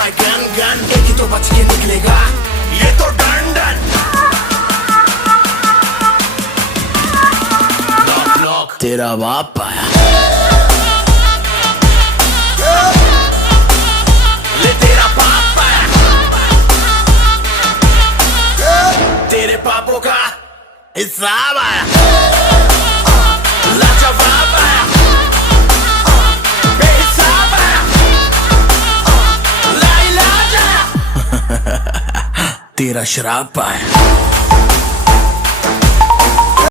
my gun gun, एक ही तो बच के निकलेगा ये तो डन डन। लॉक लॉक तेरा बाप आया, ले तेरा बाप आया, तेरे पापों का हिसाब आया, लाजवाब आया, बेहिसाब आया, लाइलाज आया, तेरा शराब आया।